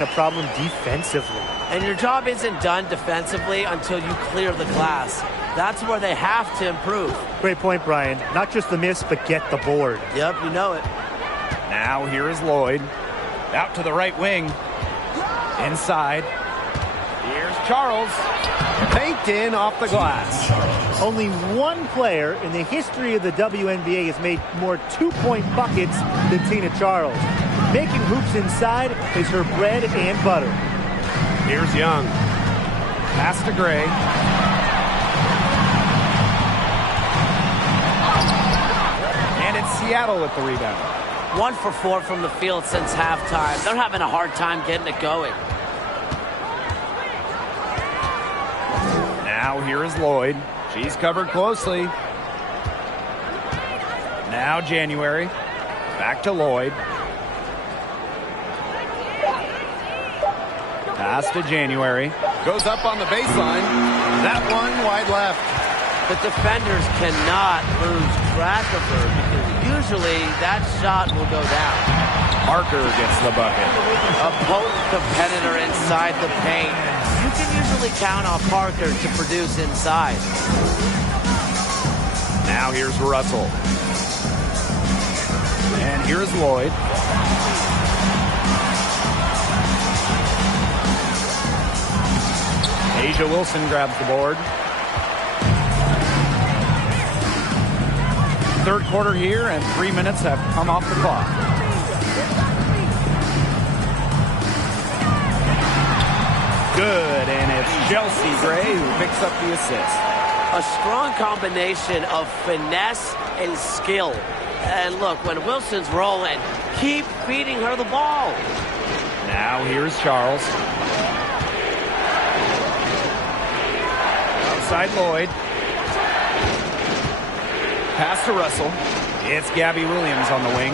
a problem defensively. And your job isn't done defensively until you clear the glass. That's where they have to improve. Great point, Brian. Not just the miss, but get the board. Yep, you know it. Now here is Lloyd. Out to the right wing. Inside. Here's Charles. Banked in off the glass. Only one player in the history of the WNBA has made more two-point buckets than Tina Charles. Making hoops inside is her bread and butter. Here's Young. Pass to Gray. And it's Seattle with the rebound. 1 for 4 from the field since halftime. They're having a hard time getting it going. Now here is Lloyd. She's covered closely. Now January. Back to Lloyd. Pass to January. Goes up on the baseline. That one wide left. The defenders cannot lose track of her because usually that shot will go down. Parker gets the bucket. A potent competitor inside the paint. You can usually count on Parker to produce inside. Now here's Russell. And here's Lloyd. Asia Wilson grabs the board. Third quarter here, and 3 minutes have come off the clock. Good, and it's Chelsea Gray who picks up the assist. A strong combination of finesse and skill. And look, when Wilson's rolling, keep feeding her the ball. Now here's Charles. Outside Lloyd. Pass to Russell. It's Gabby Williams on the wing.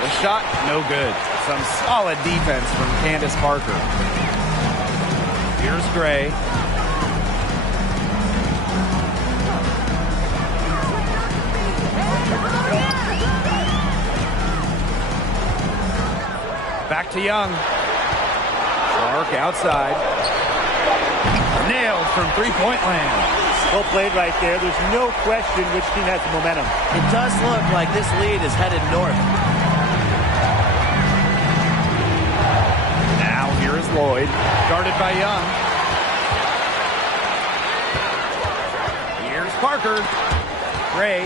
The shot, no good. Some solid defense from Candace Parker. Here's Gray. Back to Young. Clark outside. Nailed from three-point land. Well played right there. There's no question which team has the momentum. It does look like this lead is headed north. Now here is Lloyd, guarded by Young. Here's Parker. Gray.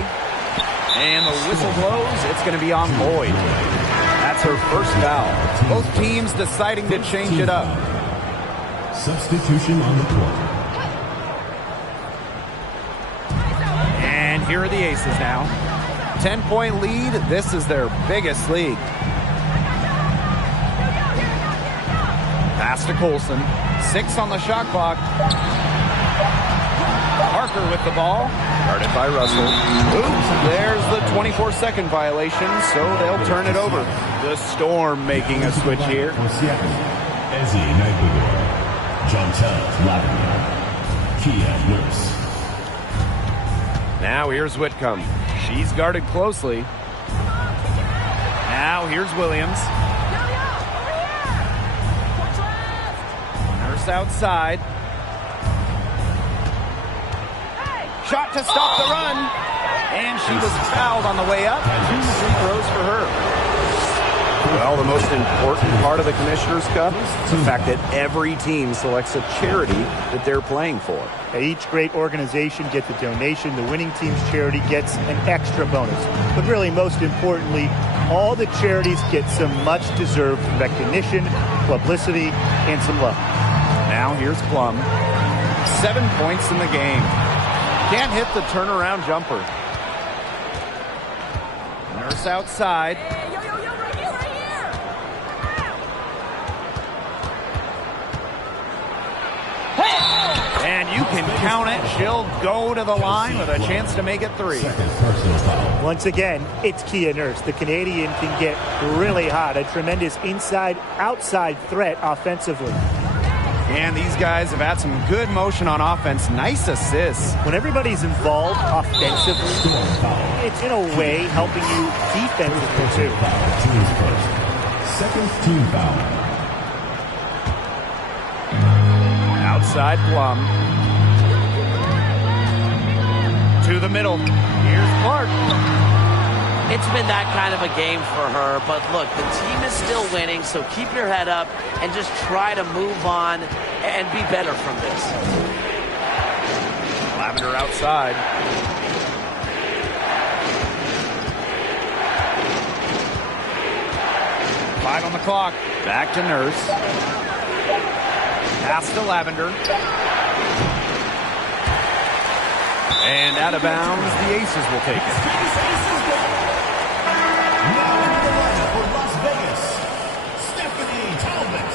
And the whistle blows. It's going to be on Lloyd. That's her first foul. Both teams deciding to change it up. Substitution on the court. And here are the Aces now. 10-point lead. This is their biggest lead. Pass to Colson. 6 on the shot clock. Parker with the ball. Guarded by Russell. Oops, there's the 24-second violation, so they'll turn it over. The Storm making a switch here. Ezzy Nightbugger. Jontel Lavender. Kia Nurse. Now here's Whitcomb. She's guarded closely. Now here's Williams. Nurse outside. Shot to stop the run. And she was fouled on the way up. 2 free throws for her. Well, the most important part of the Commissioner's Cup is the fact that every team selects a charity that they're playing for. Each great organization gets a donation. The winning team's charity gets an extra bonus. But really, most importantly, all the charities get some much-deserved recognition, publicity, and some love. Now here's Plum. 7 points in the game. Can't hit the turnaround jumper. Nurse outside. And you can count it. She'll go to the line with a chance to make it 3. Once again, it's Kia Nurse. The Canadian can get really hot. A tremendous inside-outside threat offensively. And these guys have had some good motion on offense. Nice assists. When everybody's involved offensively, it's in a way helping you defensively too. Team's first. Second team foul. Outside Plum. To the middle. Here's Clark. It's been that kind of a game for her, but look, the team is still winning, so keep your head up and just try to move on and be better from this. Lavender outside. Five on the clock. Back to Nurse. Pass to Lavender. And out of bounds, the Aces will take it. Now in the lineup for Las Vegas, Stephanie Talbot.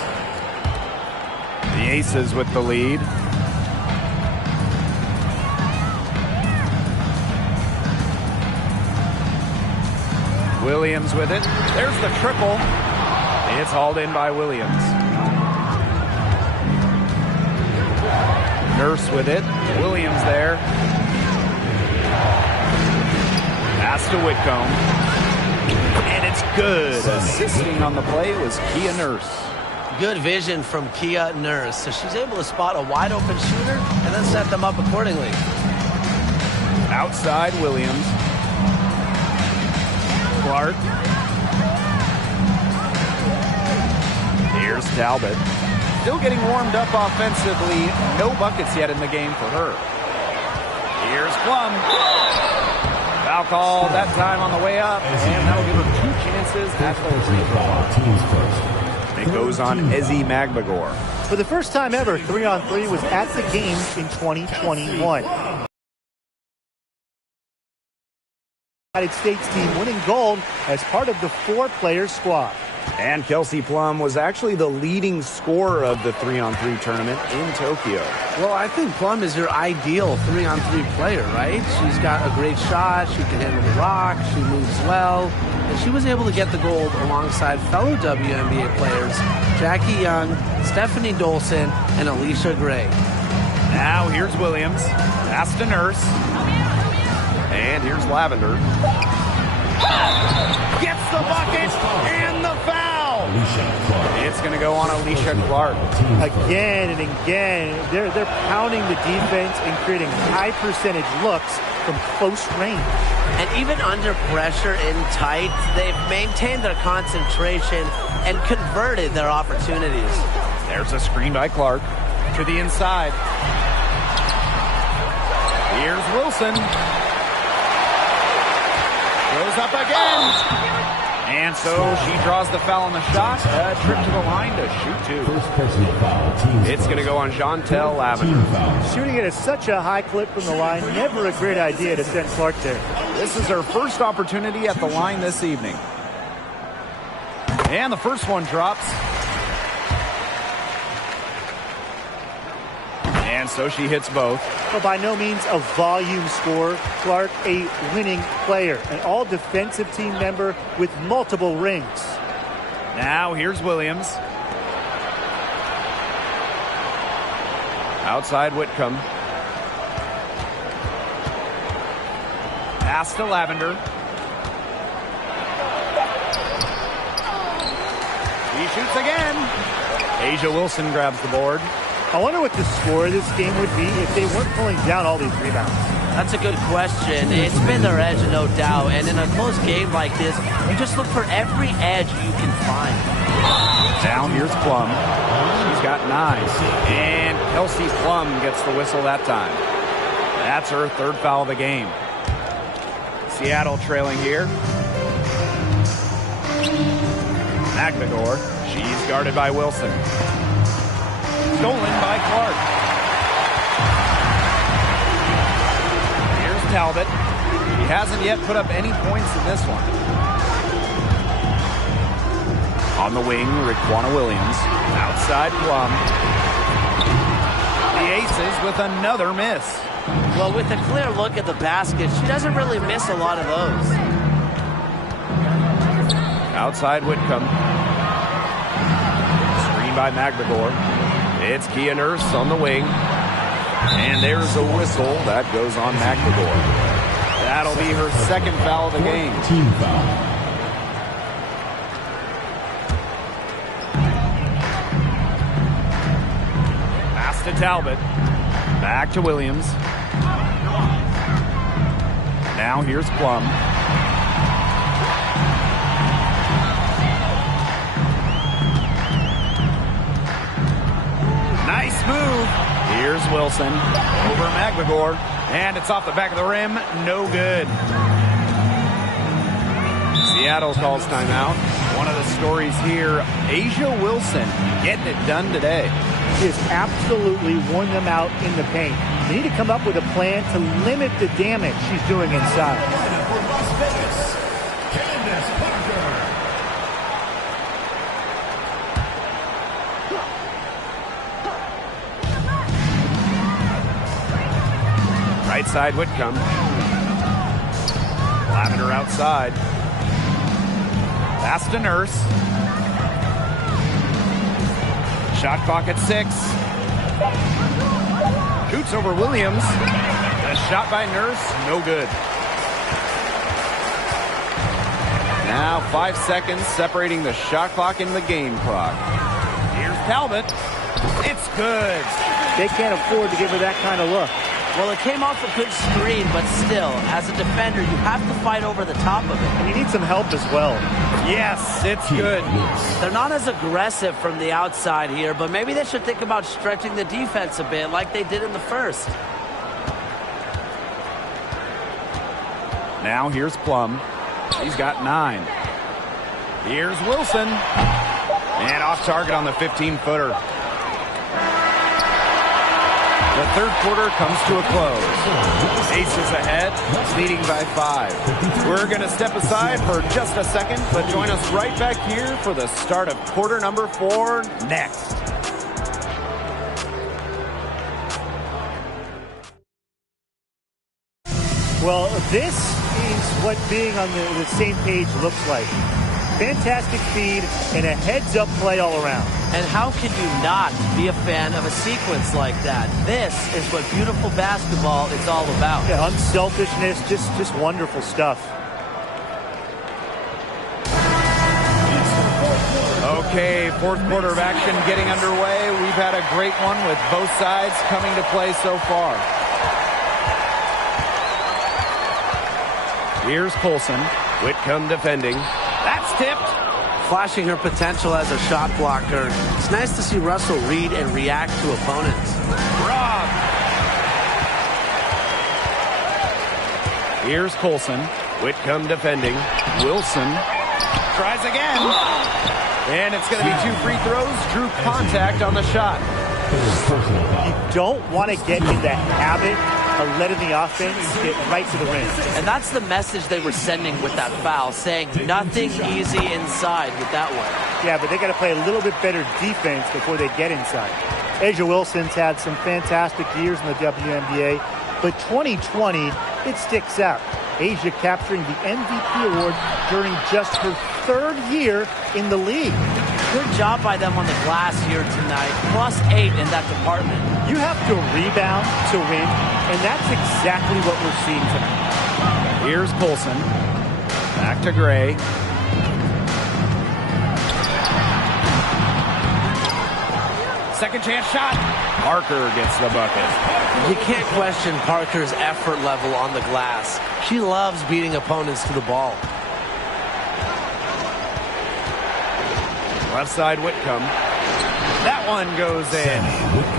The Aces with the lead. Williams with it. There's the triple. It's hauled in by Williams. Nurse with it. Williams there. Pass to Whitcomb. And it's good. Assisting on the play was Kia Nurse. Good vision from Kia Nurse. So she's able to spot a wide open shooter and then set them up accordingly. Outside Williams. Clark. Here's Talbot. Still getting warmed up offensively. No buckets yet in the game for her. Here's Plum. Foul call that time on the way up. And that'll give her 2 chances at the free Team's first. throw. It goes on Ezi Magbagor. For the first time ever, 3-on-3 was at the game in 2021. United States team winning gold as part of the 4-player squad. And Kelsey Plum was actually the leading scorer of the 3-on-3 tournament in Tokyo. Well, I think Plum is your ideal 3-on-3 player, right? She's got a great shot. She can handle the rock. She moves well. And she was able to get the gold alongside fellow WNBA players Jackie Young, Stephanie Dolson, and Alicia Gray. Now here's Williams. Pass to Nurse. And here's Lavender. Gets the bucket and the foul. It's going to go on Alicia Clark. Again and again, they're pounding the defense and creating high percentage looks from close range. And even under pressure in tight, they've maintained their concentration and converted their opportunities. There's a screen by Clark to the inside. Here's Wilson. Goes up again. And so she draws the foul on the shot. A trip to the line to shoot 2. First personal foul. Team's It's going to go on Jontel Lavender. Shooting it at such a high clip from the line, never a great idea to send Clark there. This is her first opportunity at the line this evening. And the first one drops. And so she hits both. But by no means a volume scorer, Clark a winning player, an all-defensive team member with multiple rings. Now here's Williams. Outside Whitcomb. Pass to Lavender. He shoots again. Asia Wilson grabs the board. I wonder what the score of this game would be if they weren't pulling down all these rebounds. That's a good question. It's been their edge, no doubt. And in a close game like this, you just look for every edge you can find. Down, here's Plum. She's got 9. And Kelsey Plum gets the whistle that time. That's her 3rd foul of the game. Seattle trailing here. Magbagor. She's guarded by Wilson. Stolen by Clark. Here's Talbot. He hasn't yet put up any points in this one. On the wing, Raquana Williams. Outside Plum. The Aces with another miss. Well, with a clear look at the basket, she doesn't really miss a lot of those. Outside Whitcomb. Screen by Magbagor. It's Kia Nurse on the wing. And there's a whistle. That goes on McNamara. That'll be her second foul of the game. Team foul. Pass to Talbot. Back to Williams. Now here's Plum. Nice move. Here's Wilson over McNamara, and it's off the back of the rim. No good. Seattle calls timeout. One of the stories here, A'ja Wilson getting it done today. She has absolutely worn them out in the paint. They need to come up with a plan to limit the damage she's doing inside. For Las Vegas, Candace Parker. Right side Whitcomb. Lavender outside. Pass to Nurse. Shot clock at 6. Shoots over Williams. A shot by Nurse, no good. Now 5 seconds separating the shot clock and the game clock. Here's Talbot. It's good. They can't afford to give her that kind of look. Well, it came off a good screen, but still, as a defender, you have to fight over the top of it. And you need some help as well. Yes, it's good. They're not as aggressive from the outside here, but maybe they should think about stretching the defense a bit like they did in the first. Now here's Plum. He's got 9. Here's Wilson. And off target on the 15-footer. The third quarter comes to a close. Aces ahead, leading by 5. We're going to step aside for just a second, but join us right back here for the start of quarter number 4 next. Well, this is what being on the same page looks like. Fantastic feed and a heads-up play all around. And how can you not be a fan of a sequence like that? This is what beautiful basketball is all about. Yeah, unselfishness, just wonderful stuff. Okay, fourth quarter of action getting underway. We've had a great one with both sides coming to play so far. Here's Colson. Whitcomb defending. That's tipped. Flashing her potential as a shot blocker. It's nice to see Russell read and react to opponents. Rob. Here's Colson. Whitcomb defending. Wilson tries again. And it's going to be 2 free throws. Drew contact on the shot. You don't want to get in the habit of letting the offense get right to the rim. And that's the message they were sending with that foul, saying nothing easy inside with that one. Yeah, but they got to play a little bit better defense before they get inside. A'ja Wilson's had some fantastic years in the WNBA, but 2020, it sticks out. A'ja capturing the MVP award during just her 3rd year in the league. Good job by them on the glass here tonight. +8 in that department. You have to rebound to win, and that's exactly what we're seeing tonight. Here's Colson. Back to Gray. Second chance shot. Parker gets the bucket. You can't question Parker's effort level on the glass. She loves beating opponents to the ball. Left side Whitcomb. That one goes in.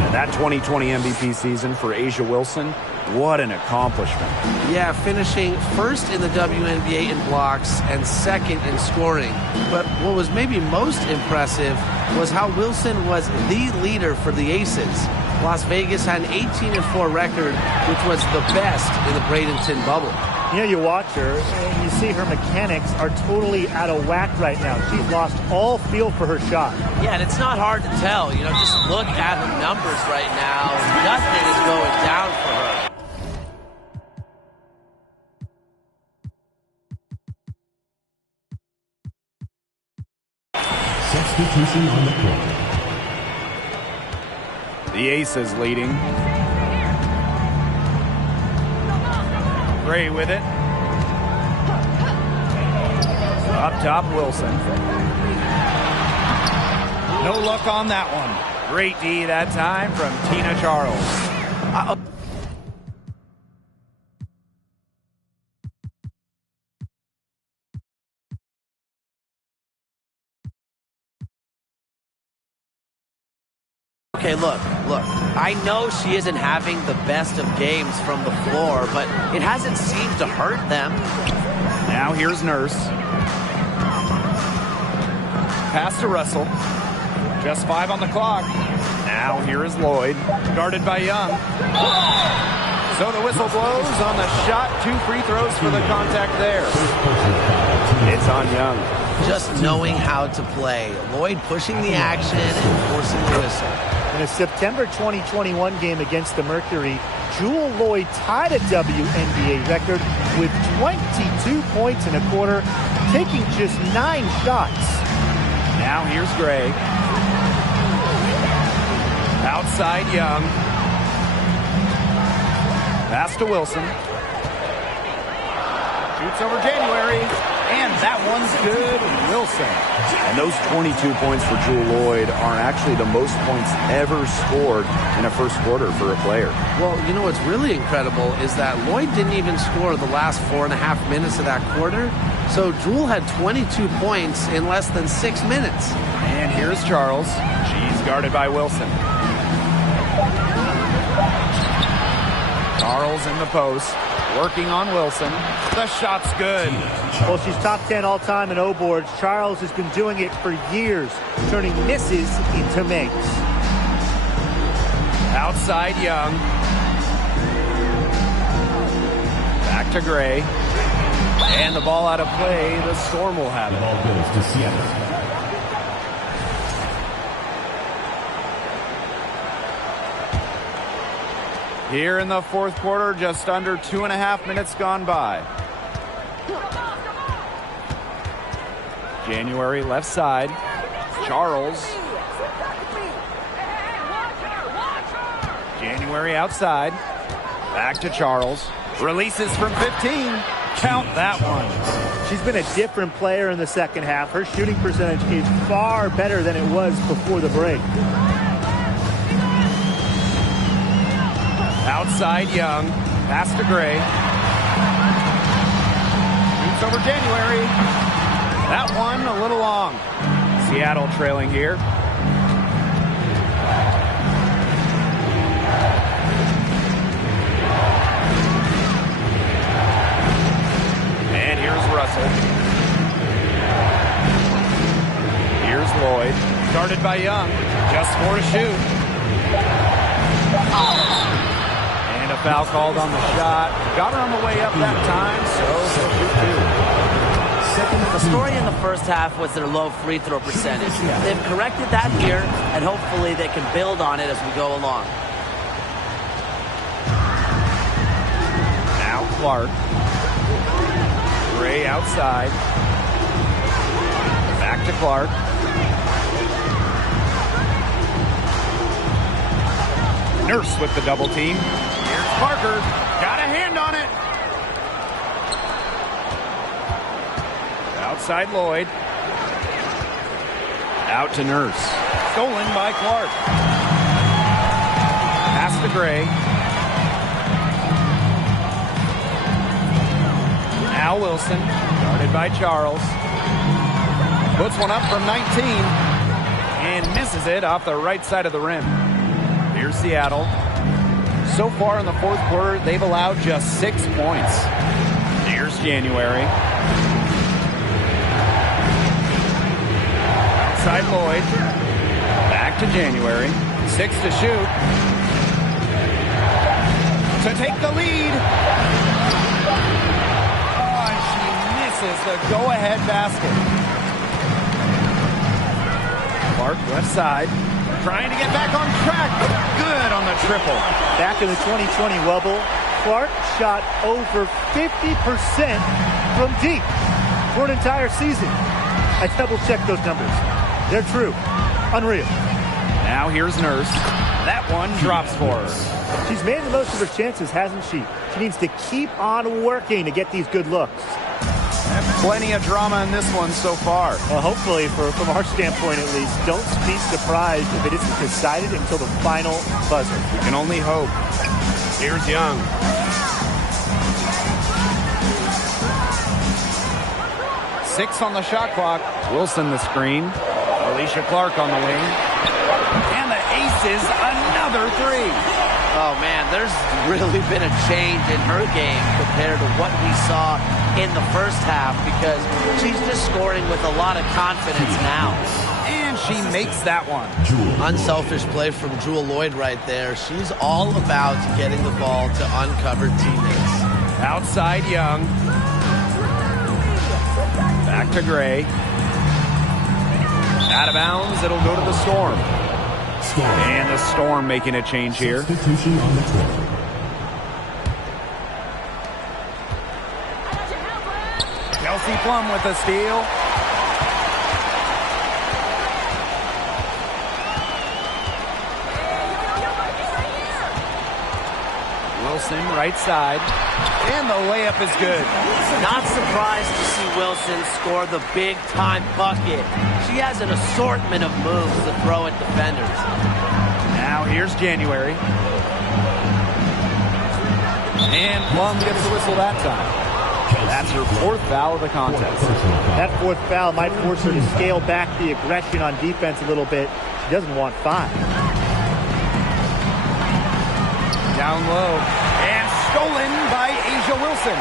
And that 2020 MVP season for A'ja Wilson, what an accomplishment. Yeah, finishing first in the WNBA in blocks and second in scoring. But what was maybe most impressive was how Wilson was the leader for the Aces. Las Vegas had an 18-4 record, which was the best in the Bradenton bubble. You know, you watch her, and you see her mechanics are totally out of whack right now. She's lost all feel for her shot. Yeah, and it's not hard to tell. You know, just look at her numbers right now. Nothing is going down for her. Substitution on the court. The Aces leading. Gray with it. Up top, Wilson. No luck on that one. Great D that time from Tina Charles. Okay, look. I know she isn't having the best of games from the floor, but it hasn't seemed to hurt them. Now here's Nurse. Pass to Russell. Just 5 on the clock. Now here is Lloyd, guarded by Young. So the whistle blows on the shot. 2 free throws for the contact there. It's on Young. Just knowing how to play. Lloyd pushing the action and forcing the whistle. In a September 2021 game against the Mercury, Jewel Lloyd tied a WNBA record with 22 points in a quarter, taking just 9 shots. Now here's Gray. Outside Young. Pass to Wilson. Shoots over January. And that one's good, Wilson. And those 22 points for Jewel Lloyd are actually the most points ever scored in a first quarter for a player. Well, you know what's really incredible is that Lloyd didn't even score the last 4.5 minutes of that quarter. So Jewel had 22 points in less than 6 minutes. And here's Charles. She's guarded by Wilson. Charles in the post, working on Wilson. The shot's good. Well, she's top 10 all-time in O-boards. Charles has been doing it for years, turning misses into makes. Outside Young. Back to Gray. And the ball out of play. The Storm will have it. Ball goes to Seattle. Here in the fourth quarter, just under 2.5 minutes gone by. January left side. Charles. January outside. Back to Charles. Releases from 15. Count that one. She's been a different player in the second half. Her shooting percentage is far better than it was before the break. Outside Young. Pass to Gray. Shoots over January. That one a little long. Seattle trailing here. And here's Russell. Here's Lloyd. Guarded by Young. Just 4 to shoot. And a foul called on the shot. Got her on the way up that time, so she'll shoot 2. The story in the first half was their low free throw percentage. They've corrected that here, and hopefully they can build on it as we go along. Now Clark. Gray outside. Back to Clark. Nurse with the double team. Here's Parker. Got a hand on it. Outside Lloyd. Out to Nurse. Stolen by Clark. Pass to Gray. Now Wilson. Guarded by Charles. Puts one up from 19. And misses it off the right side of the rim. Here's Seattle. So far in the fourth quarter, they've allowed just 6 points. Here's January. Outside Lloyd. Back to January. 6 to shoot. To take the lead. Oh, and she misses the go-ahead basket. Clark left side. Trying to get back on track. Good on the triple. Back in the 2020 Wubble, Clark shot over 50% from deep for an entire season. I double-checked those numbers. They're true. Unreal. Now here's Nurse. That one drops for her. She's made the most of her chances, hasn't she? She needs to keep on working to get these good looks. Plenty of drama in this one so far. Well, hopefully, from our standpoint at least, don't be surprised if it isn't decided until the final buzzer. We can only hope. Here's Young. Six on the shot clock. Wilson the screen. Alicia Clark on the wing. And the aces, another three. Oh, man, there's really been a change in her game compared to what we saw in the first half because she's just scoring with a lot of confidence now. And she makes that one. Unselfish play from Jewel Lloyd right there. She's all about getting the ball to uncovered teammates. Outside Young. Back to Gray. Out of bounds, it'll go to the Storm. And the Storm making a change here. Substitution on the court. Kelsey Plum with a steal. Wilson right side. And the layup is good. Not surprised to see Wilson score the big-time bucket. She has an assortment of moves to throw at defenders. Now here's January. And Plum gets the whistle that time. That's her fourth foul of the contest. That fourth foul might force her to scale back the aggression on defense a little bit. She doesn't want 5. Down low. And stolen by Asia Wilson.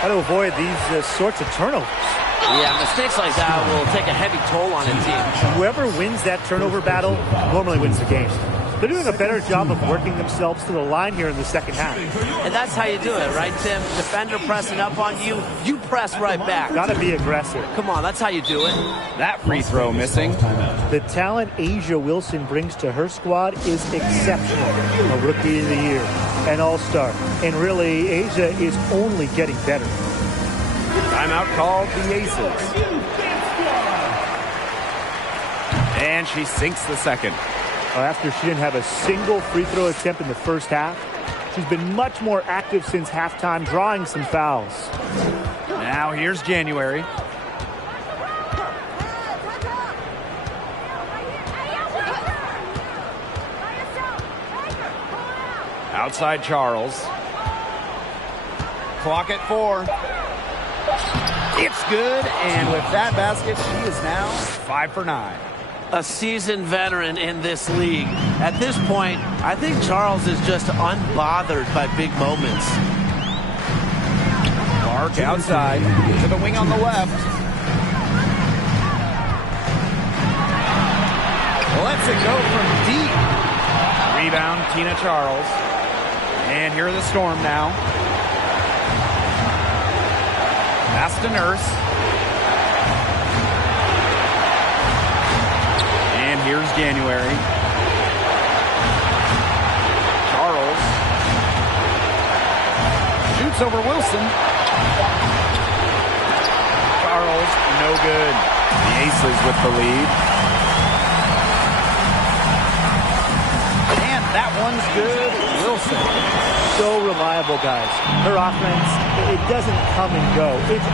How to avoid these sorts of turnovers. Yeah, mistakes like that will take a heavy toll on a team. Whoever wins that turnover battle normally wins the game. They're doing a better job of working themselves to the line here in the second half. And that's how you do it, right, Tim? Defender pressing up on you, you press right back. Gotta be aggressive. Come on, that's how you do it. That free throw missing. The talent Asia Wilson brings to her squad is exceptional. A Rookie of the Year, an All-Star. And really, Asia is only getting better. Timeout called the Aces. And she sinks the second. After she didn't have a single free throw attempt in the first half, she's been much more active since halftime, drawing some fouls. Now here's January. Outside Charles. Clock at 4. It's good, and with that basket, she is now 5 for 9. A seasoned veteran in this league. At this point, I think Charles is just unbothered by big moments. Clark outside to the wing on the left. Lets it go from deep. Rebound, Tina Charles. And here are the Storm now. Pass to Nurse. And here's January. Charles. Shoots over Wilson. Charles, no good. The Aces with the lead. And that one's good. Wilson. So reliable, guys. Her offense, it doesn't come and go. It's